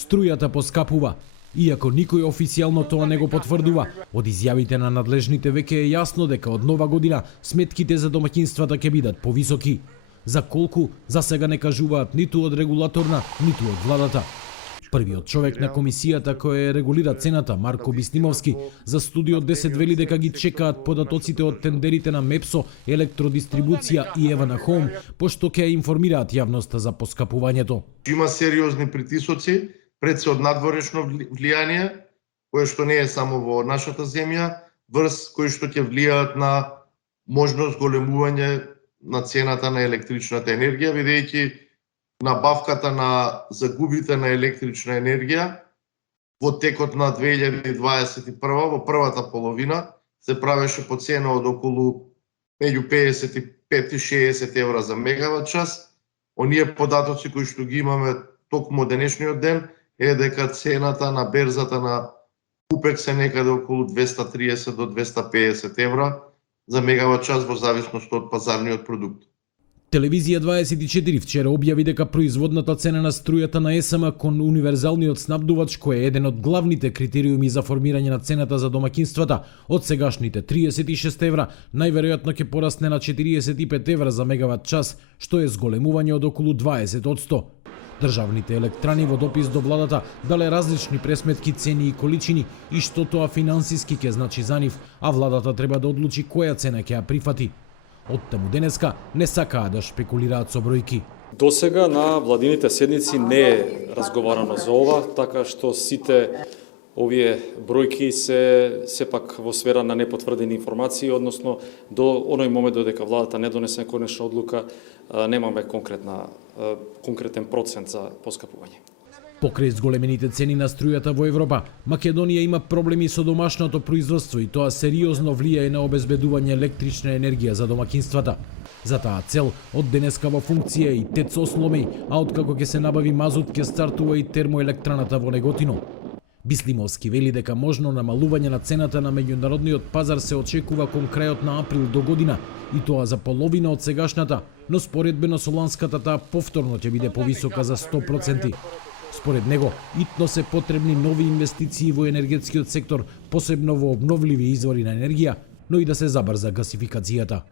Струјата поскапува. Иако никој официјално тоа не го потврдува, од изјавите на надлежните веќе е јасно дека од нова година сметките за домаќинствата ќе бидат повисоки. За колку, за сега не кажуваат ниту од регулаторна, ниту од владата. Првиот човек на комисијата која регулира цената, Марко Биснимовски, за Студио 10 вели дека ги чекаат податоците од тендерите на Мепсо, Електродистрибуција и Евана Хоум, пошто ќе информираат јавноста за поскапувањето. Има сериозни притисоци, пред се од надворешно влијание, кое што не е само во нашата земја, врз кои што ќе влијаат на можност големување на цената на електричната енергија, бидејќи набавката на загубите на електрична енергија во текот на 2021 во првата половина се правеше по цена од околу меѓу 55 и 60 евра за мегават час. Оние податоци кои што ги имаме токму денешниот ден е дека цената на берзата на УПЕК се некаде околу 230 до 250 евра за мегават час во зависност од пазарниот продукт. Телевизија 24 вчера објави дека производната цена на струјата на ЕСМ кон универзалниот снабдувач, кој е еден од главните критериуми за формирање на цената за домаќинствата, од сегашните 36 евра, најверојатно ќе порасне на 45 евра за мегават час, што е зголемување од околу 20%. Државните електрани во допис до владата дале различни пресметки, цени и количини и што тоа финансиски ќе значи за нив, а владата треба да одлучи која цена ќе ја прифати. Од таму денеска не сакаа да шпекулираат со бројки. Досега на владините седници не е разговарано за ова, така што сите овие бројки се сепак во сфера на непотврдени информации, односно до оној момент додека владата не донесе конечна одлука, немаме конкретен процент за поскапување. Покрај зголемените цени на струјата во Европа, Македонија има проблеми со домашното производство и тоа сериозно влијае на обезбедување електрична енергија за домаќинствата. За таа цел, од денеска во функција и ТЕЦ Осломеј, а откако ќе се набави мазут ќе стартува и термоелектраната во Неготино. Бислимовски вели дека можно намалување на цената на меѓународниот пазар се очекува кон крајот на април до година, и тоа за половина од сегашната, но споредбено со ланската таа повторно ќе биде повисока за 100%. Според него, итно се потребни нови инвестиции во енергетскиот сектор, посебно во обновливи извори на енергија, но и да се забрза гасификацијата.